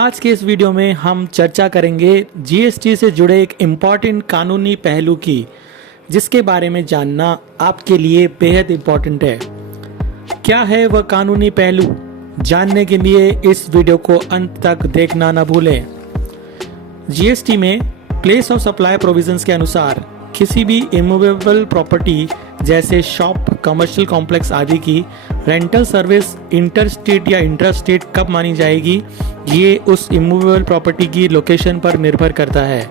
आज के इस वीडियो में हम चर्चा करेंगे जीएसटी से जुड़े एक इम्पॉर्टेंट कानूनी पहलू की, जिसके बारे में जानना आपके लिए बेहद इम्पॉर्टेंट है। क्या है वह कानूनी पहलू? जानने के लिए इस वीडियो को अंत तक देखना न भूलें। जीएसटी में प्लेस ऑफ सप्लाई प्रोविजंस के अनुसार किसी भी इमूवेबल प्रॉपर्टी जैसे शॉप, कमर्शियल कॉम्प्लेक्स आदि की रेंटल सर्विस इंटर स्टेट या इंट्रा स्टेट कब मानी जाएगी, ये उस इमूवेबल प्रॉपर्टी की लोकेशन पर निर्भर करता है।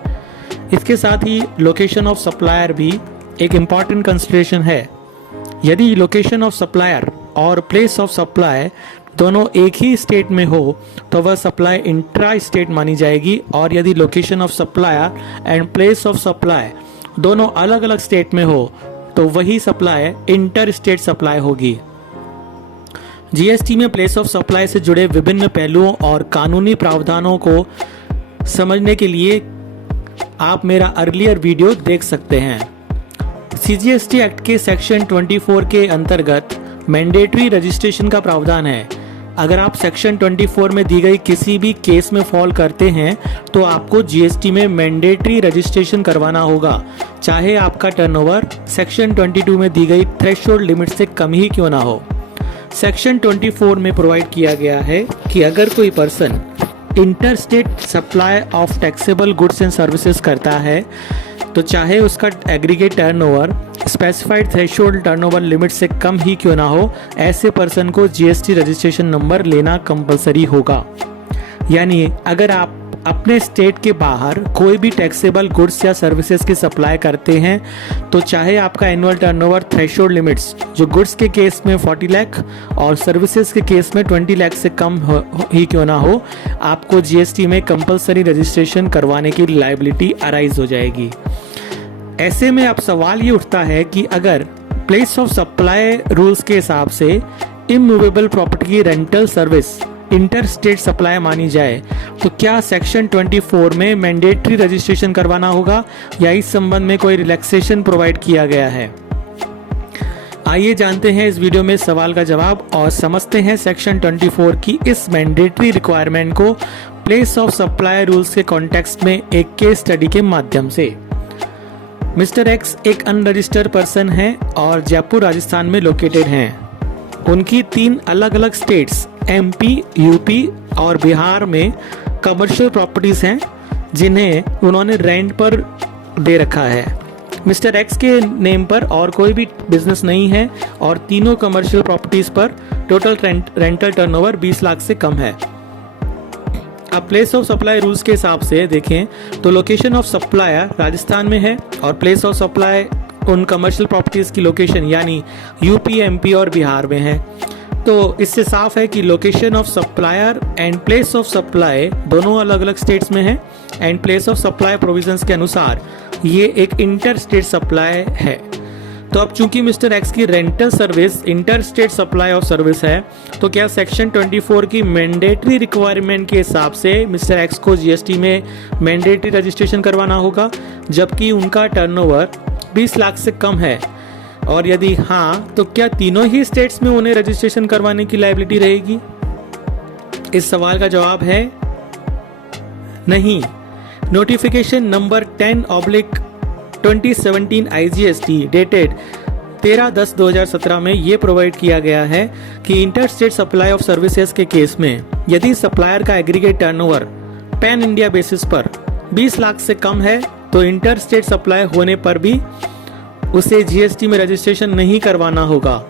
इसके साथ ही लोकेशन ऑफ सप्लायर भी एक इम्पॉर्टेंट कंसिडरेशन है। यदि लोकेशन ऑफ सप्लायर और प्लेस ऑफ सप्लाई दोनों एक ही स्टेट में हो तो वह सप्लाई इंट्रा स्टेट मानी जाएगी, और यदि location of supplier and place of supply दोनों अलग अलग स्टेट में हो तो वही सप्लाई इंटर स्टेट सप्लाई होगी। जीएसटी में प्लेस ऑफ सप्लाई से जुड़े विभिन्न पहलुओं और कानूनी प्रावधानों को समझने के लिए आप मेरा अर्लियर वीडियो देख सकते हैं। सीजीएसटी एक्ट के सेक्शन 24 के अंतर्गत मैंडेटरी रजिस्ट्रेशन का प्रावधान है। अगर आप सेक्शन 24 में दी गई किसी भी केस में फॉल करते हैं तो आपको जीएसटी में मैंडेटरी रजिस्ट्रेशन करवाना होगा, चाहे आपका टर्नओवर सेक्शन 22 में दी गई थ्रेशोल्ड लिमिट से कम ही क्यों ना हो। सेक्शन 24 में प्रोवाइड किया गया है कि अगर कोई person interstate supply of taxable goods and services करता है तो चाहे उसका aggregate turnover specified threshold turnover limit से कम ही क्यों ना हो, ऐसे पर्सन को जीएसटी रजिस्ट्रेशन नंबर लेना कंपलसरी होगा। यानी अगर आप अपने स्टेट के बाहर कोई भी टैक्सेबल गुड्स या सर्विसेज की सप्लाई करते हैं तो चाहे आपका एनुअल टर्नओवर थ्रेशोल्ड लिमिट्स जो गुड्स के केस में 40 लाख और सर्विसेज के केस में 20 लाख से कम ही क्यों ना हो, आपको जीएसटी में कंपलसरी रजिस्ट्रेशन करवाने की लायबिलिटी अराइज हो जाएगी। ऐसे में अब सवाल ये उठता है कि अगर प्लेस ऑफ सप्लाई रूल्स के हिसाब से इमूवेबल प्रॉपर्टी की rental service inter state supply मानी जाए तो क्या सेक्शन 24 में मैंडेटरी रजिस्ट्रेशन करवाना होगा या इस संबंध में कोई रिलैक्सेशन प्रोवाइड किया गया है? आइए जानते हैं इस वीडियो में सवाल का जवाब और समझते हैं सेक्शन 24 की इस मैंडेटरी रिक्वायरमेंट को प्लेस ऑफ सप्लाई रूल्स के कॉन्टेक्स्ट में एक केस स्टडी के माध्यम से। मिस्टर एक्स एक अनरजिस्टर्ड पर्सन है और जयपुर राजस्थान में लोकेटेड हैं। उनकी 3 अलग अलग स्टेट्स एमपी, यूपी और बिहार में कमर्शियल प्रॉपर्टीज हैं जिन्हें उन्होंने रेंट पर दे रखा है। मिस्टर एक्स के नेम पर और कोई भी बिजनेस नहीं है और तीनों कमर्शियल प्रॉपर्टीज पर टोटल रेंटल टर्नओवर 20 लाख से कम है। अब प्लेस ऑफ सप्लाई रूल्स के हिसाब से देखें तो लोकेशन ऑफ सप्लायर राजस्थान में है और प्लेस ऑफ सप्लाई उन कमर्शियल प्रॉपर्टीज की लोकेशन यानी यूपी, एमपी और बिहार में है। तो इससे साफ है कि location of supplier and place of supply दोनों अलग अलग स्टेट्स में है and place of supply provisions के अनुसार ये एक इंटर स्टेट सप्लाई है। तो अब चूंकि मिस्टर एक्स की rental service inter state supply of service है तो क्या सेक्शन 24 की मैंडेटरी रिक्वायरमेंट के हिसाब से मिस्टर एक्स को जीएसटी में मैंडेटरी रजिस्ट्रेशन करवाना होगा जबकि उनका टर्नओवर 20 लाख से कम है? और यदि हाँ तो क्या तीनों ही स्टेट्स में उन्हें रजिस्ट्रेशन करवाने की लायबिलिटी रहेगी? इस सवाल का जवाब है नहीं। नोटिफिकेशन नंबर 10/2017 IGST डेटेड 13/10/2017 में ये प्रोवाइड किया गया है कि inter state supply of services के केस में यदि सप्लायर का aggregate turnover pan India basis पर 20 लाख से कम है तो इंटर स्टेट सप्लाई होने पर भी उसे जीएसटी में रजिस्ट्रेशन नहीं करवाना होगा।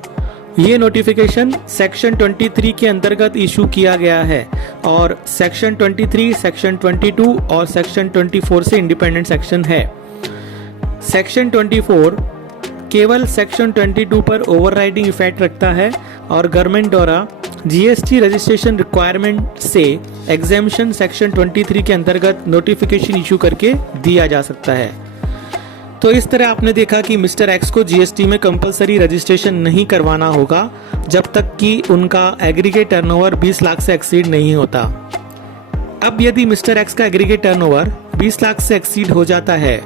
ये नोटिफिकेशन सेक्शन 23 के अंतर्गत इशू किया गया है और सेक्शन 23, सेक्शन 22 और सेक्शन 24 से इंडिपेंडेंट सेक्शन है। सेक्शन 24 केवल सेक्शन 22 पर ओवरराइडिंग इफेक्ट रखता है और गवर्नमेंट द्वारा जीएसटी रजिस्ट्रेशन रिक्वायरमेंट से एग्जेम्पशन सेक्शन 23 के अंतर्गत नोटिफिकेशन इशू करके दिया जा सकता है। तो इस तरह आपने देखा कि मिस्टर एक्स को जीएसटी में कंपलसरी रजिस्ट्रेशन नहीं करवाना होगा जब तक कि उनका एग्रीगेट टर्नओवर 20 लाख से एक्सीड नहीं होता। अब यदि मिस्टर एक्स का एग्रीगेट टर्नओवर 20 लाख से एक्सीड हो जाता है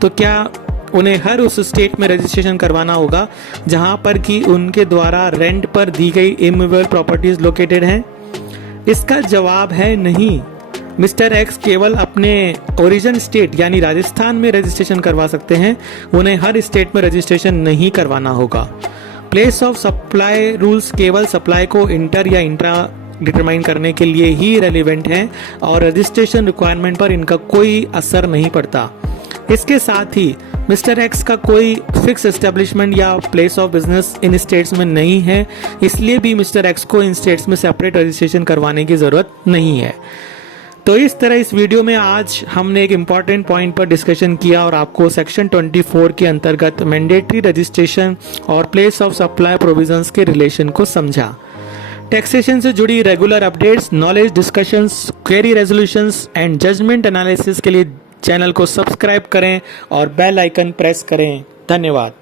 तो क्या उन्हें हर उस स्टेट में रजिस्ट्रेशन करवाना होगा जहां पर कि उनके द्वारा रेंट पर दी गई इमूवेबल प्रॉपर्टीज लोकेटेड हैं? इसका जवाब है नहीं। मिस्टर एक्स केवल अपने ओरिजिन स्टेट यानी राजस्थान में रजिस्ट्रेशन करवा सकते हैं, उन्हें हर स्टेट में रजिस्ट्रेशन नहीं करवाना होगा। प्लेस ऑफ सप्लाई रूल्स केवल सप्लाई को इंटर या इंट्रा डिटरमाइन करने के लिए ही रेलिवेंट हैं और रजिस्ट्रेशन रिक्वायरमेंट पर इनका कोई असर नहीं पड़ता। इसके साथ ही मिस्टर एक्स का कोई फिक्स एस्टेब्लिशमेंट या place of business in states में नहीं है, इसलिए भी मिस्टर एक्स को इन स्टेट्स में सेपरेट रजिस्ट्रेशन करवाने की ज़रूरत नहीं है। तो इस तरह इस वीडियो में आज हमने एक इम्पॉर्टेंट पॉइंट पर डिस्कशन किया और आपको सेक्शन 24 के अंतर्गत मैंडेटरी रजिस्ट्रेशन और प्लेस ऑफ सप्लाई प्रोविजंस के रिलेशन को समझा। टैक्सेशन से जुड़ी regular updates, knowledge discussions, query resolutions and judgement analysis के लिए चैनल को सब्सक्राइब करें और बेल आइकन प्रेस करें। धन्यवाद।